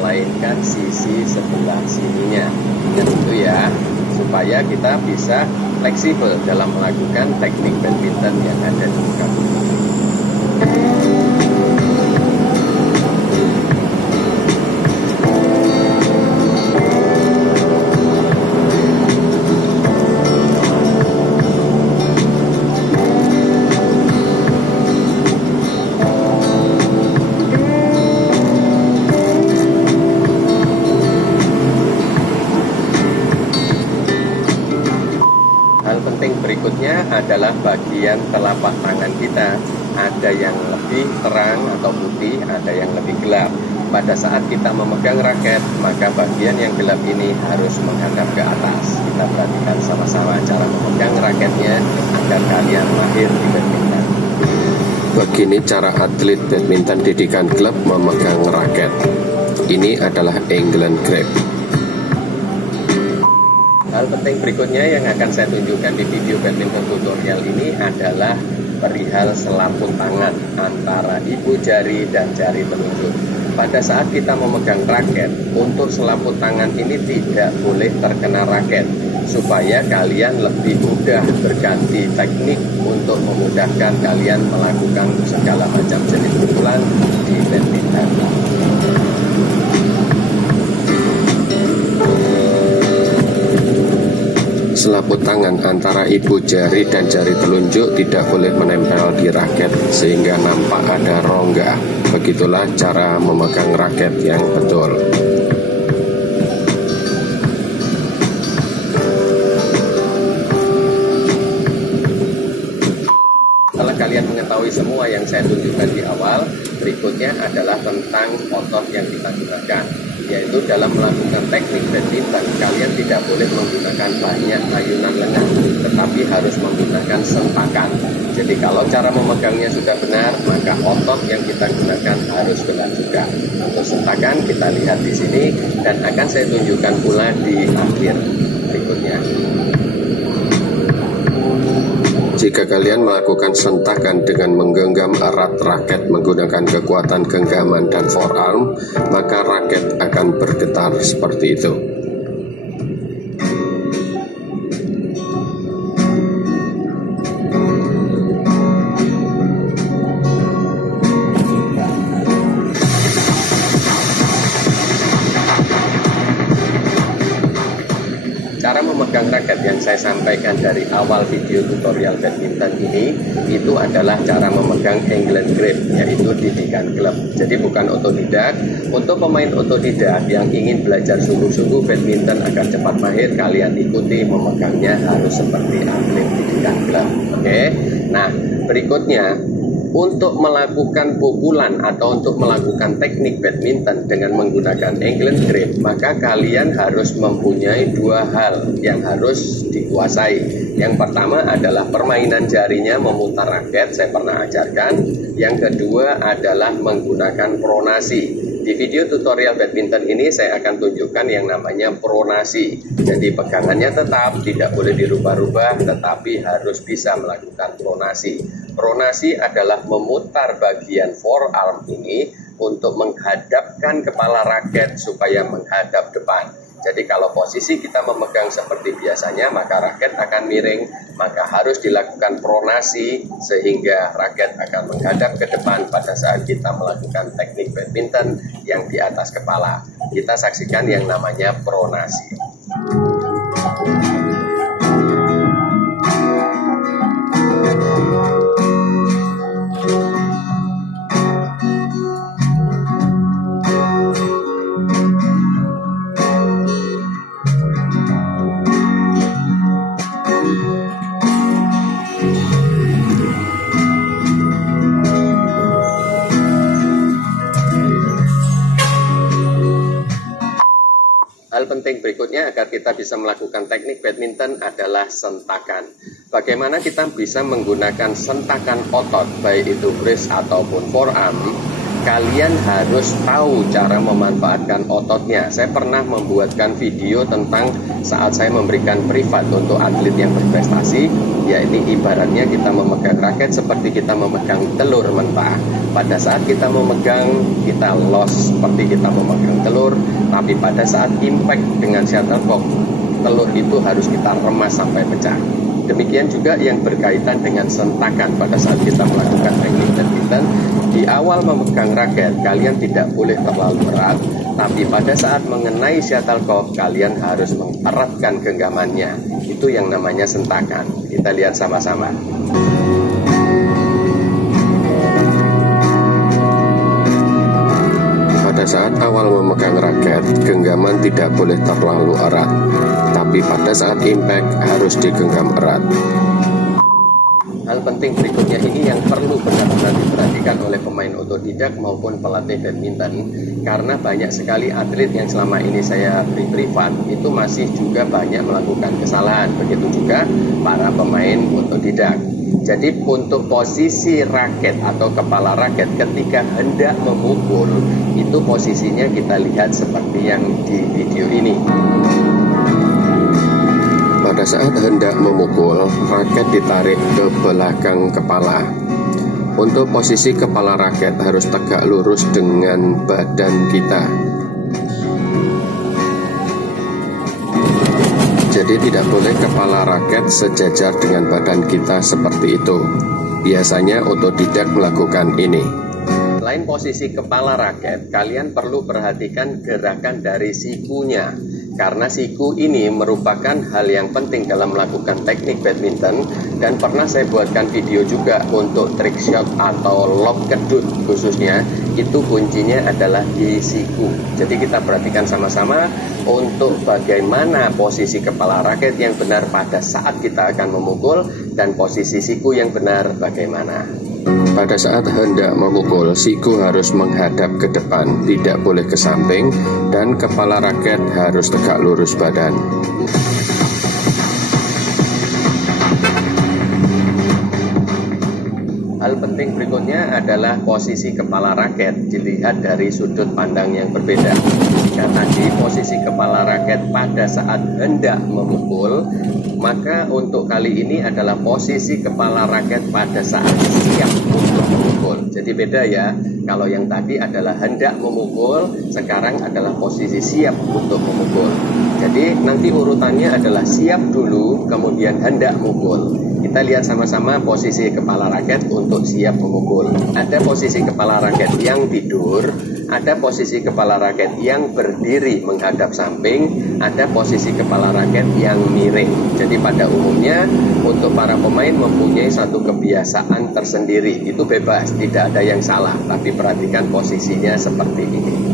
melainkan sisi sebelah sininya. Dan itu ya, supaya kita bisa fleksibel dalam melakukan teknik badminton yang ada di muka bumi. Hal penting berikutnya adalah bagian telapak tangan kita. Ada yang lebih terang atau putih, ada yang lebih gelap. Pada saat kita memegang raket, maka bagian yang gelap ini harus menghadap ke atas. Kita perhatikan sama-sama cara memegang raketnya agar kalian mahir di badminton. Begini cara atlet badminton didikan klub memegang raket. Ini adalah England grip. Hal penting berikutnya yang akan saya tunjukkan di video badminton tutorial ini adalah perihal selaput tangan antara ibu jari dan jari telunjuk. Pada saat kita memegang raket, untuk selaput tangan ini tidak boleh terkena raket, supaya kalian lebih mudah berganti teknik untuk memudahkan kalian melakukan segala macam jenis pukulan di badminton. Selaput tangan antara ibu jari dan jari telunjuk tidak boleh menempel di raket sehingga nampak ada rongga. Begitulah cara memegang raket yang betul. Setelah kalian mengetahui semua yang saya tunjukkan di awal, berikutnya adalah tentang otot yang kita gunakan, yaitu dalam melakukan teknik badminton kalian tidak boleh menggunakan banyak ayunan lengan, tetapi harus menggunakan sentakan. Jadi kalau cara memegangnya sudah benar, maka otot yang kita gunakan harus benar juga. Untuk sentakan kita lihat di sini dan akan saya tunjukkan pula di akhir berikutnya. Jika kalian melakukan sentakan dengan menggenggam erat raket menggunakan kekuatan genggaman dan forearm, maka raket akan bergetar seperti itu. Cara memegang raket yang saya sampaikan dari awal video tutorial badminton ini, itu adalah cara memegang England grip, yaitu didikan klub. Jadi bukan otodidak. Untuk pemain otodidak yang ingin belajar sungguh-sungguh badminton agar cepat mahir, kalian ikuti memegangnya harus seperti atlet didikan klub. Oke. Nah, berikutnya, untuk melakukan pukulan atau untuk melakukan teknik badminton dengan menggunakan England grip, maka kalian harus mempunyai dua hal yang harus dikuasai. Yang pertama adalah permainan jarinya memutar raket, saya pernah ajarkan. Yang kedua adalah menggunakan pronasi. Di video tutorial badminton ini saya akan tunjukkan yang namanya pronasi. Jadi pegangannya tetap tidak boleh dirubah-rubah, tetapi harus bisa melakukan pronasi. Pronasi adalah memutar bagian forearm ini untuk menghadapkan kepala raket supaya menghadap depan. Jadi kalau posisi kita memegang seperti biasanya, maka raket akan miring, maka harus dilakukan pronasi sehingga raket akan menghadap ke depan pada saat kita melakukan teknik badminton yang di atas kepala. Kita saksikan yang namanya pronasi. Hal penting berikutnya agar kita bisa melakukan teknik badminton adalah sentakan. Bagaimana kita bisa menggunakan sentakan otot, baik itu wrist ataupun forearm, kalian harus tahu cara memanfaatkan ototnya. Saya pernah membuatkan video tentang saat saya memberikan privat untuk atlet yang berprestasi, ya ini ibaratnya kita memegang raket seperti kita memegang telur mentah. Pada saat kita memegang, kita loss seperti kita memegang telur, tapi pada saat impact dengan shuttlecock, telur itu harus kita remas sampai pecah. Demikian juga yang berkaitan dengan sentakan pada saat kita melakukan teknik badminton. Di awal memegang raket, kalian tidak boleh terlalu berat, tapi pada saat mengenai shuttlecock, kalian harus mengeratkan genggamannya. Itu yang namanya sentakan. Kita lihat sama-sama. Pada saat awal memegang raket, genggaman tidak boleh terlalu erat, tapi pada saat impact harus digenggam erat. Hal penting berikutnya ini yang perlu benar-benar diperhatikan oleh pemain otodidak maupun pelatih badminton, karena banyak sekali atlet yang selama ini saya beri privat itu masih juga banyak melakukan kesalahan, begitu juga para pemain otodidak. Jadi untuk posisi raket atau kepala raket ketika hendak memukul, itu posisinya kita lihat seperti yang di video ini. Pada saat hendak memukul, raket ditarik ke belakang kepala. Untuk posisi kepala raket harus tegak lurus dengan badan kita. Jadi tidak boleh kepala raket sejajar dengan badan kita seperti itu. Biasanya otodidak melakukan ini. Selain posisi kepala raket, kalian perlu perhatikan gerakan dari sikunya. Karena siku ini merupakan hal yang penting dalam melakukan teknik badminton. Dan pernah saya buatkan video juga untuk trick shot atau lob kedut khususnya. Itu kuncinya adalah di siku. Jadi kita perhatikan sama-sama untuk bagaimana posisi kepala raket yang benar pada saat kita akan memukul, dan posisi siku yang benar bagaimana. Pada saat hendak memukul, siku harus menghadap ke depan, tidak boleh ke samping, dan kepala raket harus tegak lurus badan. Hal penting berikutnya adalah posisi kepala raket dilihat dari sudut pandang yang berbeda. Jika tadi posisi kepala raket pada saat hendak memukul, maka untuk kali ini adalah posisi kepala raket pada saat siap untuk memukul. Jadi beda ya, kalau yang tadi adalah hendak memukul, sekarang adalah posisi siap untuk memukul. Jadi nanti urutannya adalah siap dulu, kemudian hendak memukul. Kita lihat sama-sama posisi kepala raket untuk siap memukul. Ada posisi kepala raket yang tidur, ada posisi kepala raket yang berdiri menghadap samping, ada posisi kepala raket yang miring. Jadi pada umumnya untuk para pemain mempunyai satu kebiasaan tersendiri. Itu bebas, tidak ada yang salah, tapi perhatikan posisinya seperti ini.